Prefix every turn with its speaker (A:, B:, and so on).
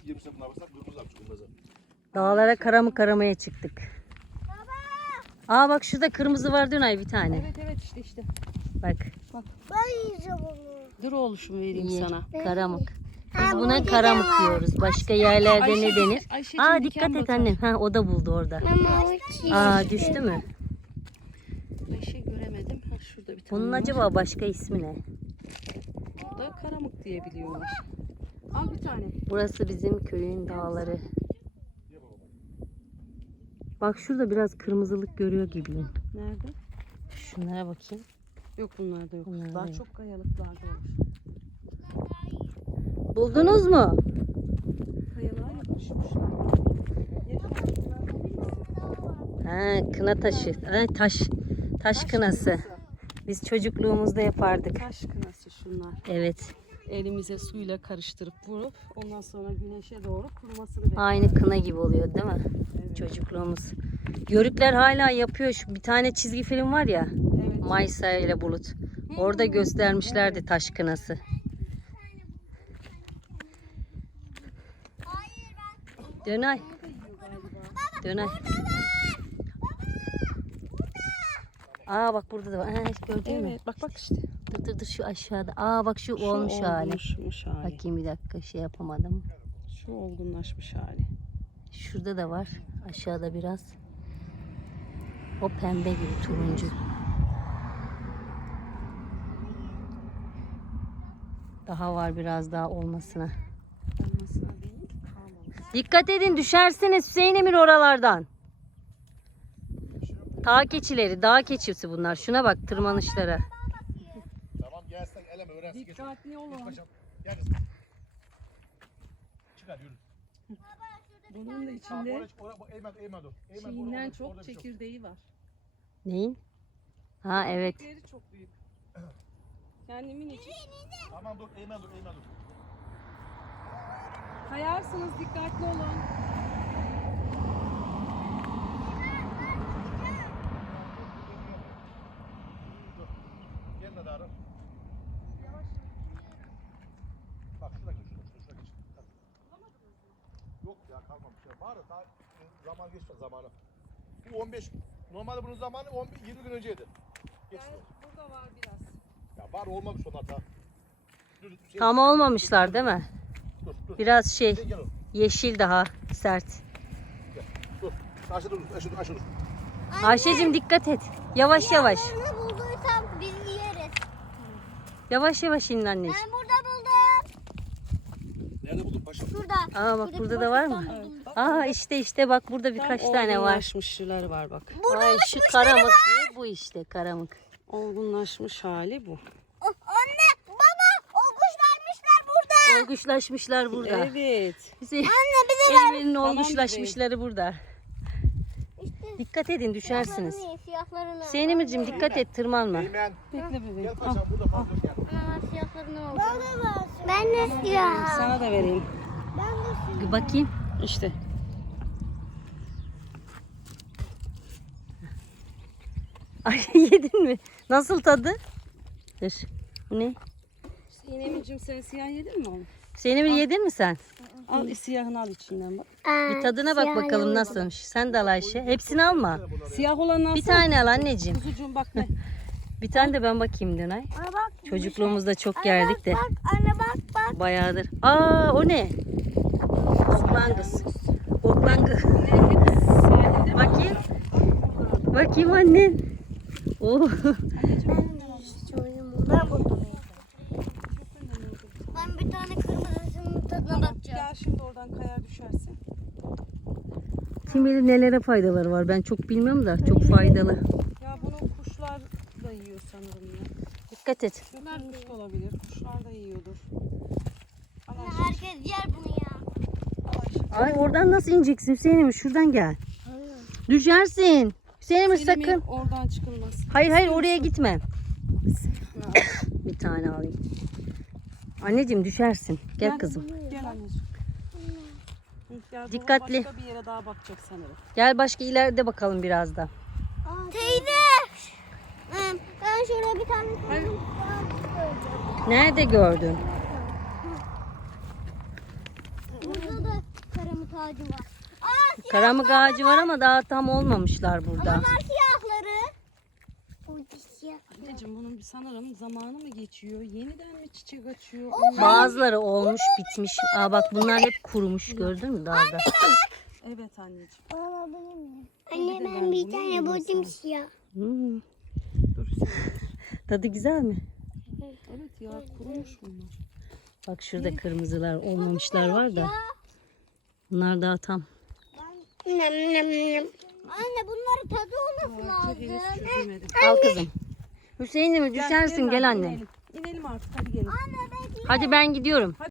A: Dağlara karamık aramaya çıktık. Aa bak şurada kırmızı var Dönay bir tane.
B: Evet işte.
A: Bak.
C: Ben yiyeceğim onu.
B: Dur oğluşum vereyim
A: Ye,
B: sana.
A: karamık. Biz buna karamık diyoruz. Başka yerlerde ne denir?
B: Ayşe'cim,
A: Aa
B: diken
A: dikkat et
B: batar.
A: annem. Ha o da buldu orada.
C: Mama
A: Aa düştü mü?
B: Ayşe göremedim. Ha, şurada bir tane
A: Bunun
B: var.
A: acaba başka ismi ne?
B: Burada karamık diye biliyorlar. Al bir tane.
A: Burası bizim köyün dağları. Bak şurada biraz kırmızılık görüyor gibiyim.
B: Nerede?
A: Şunlara bakayım.
B: Yok bunlarda yok.
A: Bunlarda
B: Daha
A: yok.
B: çok kayalıklarda olur.
A: Buldunuz mu?
B: Kayalığa yapışmışlar.
A: Ha kına taşı. Ha, taş kınası. Biz çocukluğumuzda yapardık.
B: Taş kınası şunlar.
A: Evet.
B: Elimize suyla karıştırıp vurup ondan sonra güneşe doğru kurumasını bekliyoruz.
A: Aynı kına gibi oluyor değil mi?
B: Evet.
A: Çocukluğumuz. Yörükler hala yapıyor. Şu bir tane çizgi film var ya.
B: Evet.
A: Maysa ile Bulut. Orada göstermişlerdi taş kınası. Dönay. Dönay. Aa bak burada da var. Ha, gördün mü?
B: Evet bak işte.
A: Dur şu aşağıda. Aa bak şu olmuş hali.
B: Olgunlaşmış hali.
A: Bakayım bir dakika şey yapamadım.
B: Şu olgunlaşmış hali.
A: Şurada da var. Aşağıda biraz. O pembe gibi turuncu. Daha var biraz daha olmasına.
B: Olmasına değil, kalmamış.
A: Dikkat edin düşersiniz Hüseyin Emir oralardan. Dağ keçileri, dağ keçisi bunlar. Şuna bak tırmanışlara.
D: Tamam gelsin eleme öğrensin.
B: Dikkatli olun.
D: Gel kızım. Çıkar yürü.
B: Bunun da içinde
D: Eğmen dur.
B: şeyinden çok çekirdeği var.
A: Neyin? Ha evet.
B: Çekirdeği çok büyük. Yani minicik.
D: Tamam dur eğmen dur.
B: Kayarsınız dikkatli olun.
D: Dur. Gel de darı. Bak şurada geç. Şurada geç. Yok ya kalmamış ya. Bari daha zaman geçti zamanı. Bu 15 normalde bunun zamanı 20 gün önceydi. Geçti.
B: Burada var biraz.
D: Ya bari olmamış onlar da. Dur,
A: Tam olmamışlar değil mi?
D: dur.
A: Biraz şey
D: Gel oğlum.
A: yeşil daha sert.
D: Dur. Aşağı dur. Aşağı dur.
A: Ayşe'cim dikkat et. Yavaş yavaş.
C: Ne bulduysam biz yeriz.
A: Yavaş yavaş inin anneciğim.
C: Ben burada buldum.
D: Nerede buldun paşam?
C: Şurada.
A: Aa bak burada da var mı? Aa işte bak burada birkaç tane var.
B: Olgunlaşmışları var bak.
A: Ay şu karamık diye bu işte karamık.
B: Olgunlaşmış hali bu.
C: Anne, baba, o kuş vermişler burada.
A: Olguçlaşmışlar burada.
B: Evet.
A: Hüseyin,
C: Anne bize ver.
A: Emir'in
B: Tamam
A: olguçlaşmışları burada.
C: İşte
A: Dikkat edin düşersiniz.
C: siyahlarını.
A: Hüseyin Emir'cim dikkat et tırmanma.
D: Eymen.
B: Bekle bebeğim.
D: Gel paşam burada fazla gel.
C: Ana siyahlarını oldu. Ben de siyah.
B: Sana da vereyim.
C: Ben de
A: Bir bakayım.
B: İşte.
A: Ay yedin mi? Nasıl tadı? Dur. Bu ne?
B: Sinemciğim sen siyah yedin mi oğlum?
A: Hüseyin Emir yedin mi sen?
B: Al siyahını al içinden bak.
A: Bir tadına bak bakalım nasılmış. Sen de al Ayşe. Hepsini alma.
B: Siyah olan nasıl?
A: Bir tane al anneciğim.
B: Kuzucuğum bak ne?
A: Bir tane de ben bakayım Dönay.
C: Ana bak.
A: Çocukluğumuzda çok yerdik de.
C: Bak anne bak.
A: Bayağıdır. Aa o ne? Oklangız. Oklangız. Bakayım. Bakayım annem. Oo.
C: Ben buldum. Ben bir tane kırmızısının tadına bakacağım.
B: Gel şimdi oradan kayar düşersin.
A: Kim bilir nelere faydaları var. Ben çok bilmiyorum da çok faydalı.
B: Ya bunu kuşlar da yiyor sanırım ya.
A: Dikkat et.
B: Götürmüş de olabilir. Kuşlar da yiyordur. Al Ayşe.
C: Herkes yer bunu ya.
B: Al Ayşe.
A: Ay oradan nasıl ineceksin Hüseyin Emir? Şuradan gel. Düşersin. Hüseyin Emir
B: Sinemin
A: sakın.
B: oradan çıkılmaz.
A: Hayır oraya gitme. Bir tane alayım. Anneciğim düşersin. Gel kızım.
B: Gel anneciğim. Gel,
A: Dikkatli.
B: Başka bir yere daha bakacak sanırım.
A: Gel başka ileride bakalım biraz da.
C: Teyze. Ben şuraya bir tane kırmızı
A: Nerede gördün?
C: burada da ağacı var.
A: Karamık ağacı var ama daha tam olmamışlar burada.
C: Var siyahları. Burada siyah.
B: Anneciğim bunun sanırım zamanı mı geçiyor? Yeniden mi çiçek açıyor?
A: Bazıları olmuş bitmiş. Aa bak bunlar hep kurumuş gördün mü dağda?
B: Evet anneciğim.
C: Alabilir miyim?
B: Bir
C: Anne
B: de
C: ben
B: ben
C: bir
B: bunu
C: tane
B: yiyeyim
C: buldum
B: sana.
C: siyah.
A: Hmm,
B: Dur sen.
A: tadı güzel mi?
B: Evet ya kurumuş bunlar.
A: Bak şurada kırmızılar olmamışlar var da. Bunlar daha tam.
C: Nem nem nem. Anne bunların tadı olması
B: Ağacı henüz
C: lazım.
B: çözemedim.
A: Al kızım. Hüseyin'im düşersin gel
B: artık,
A: annem.
B: inelim. İnelim artık hadi gelin.
A: Hadi ben gidiyorum.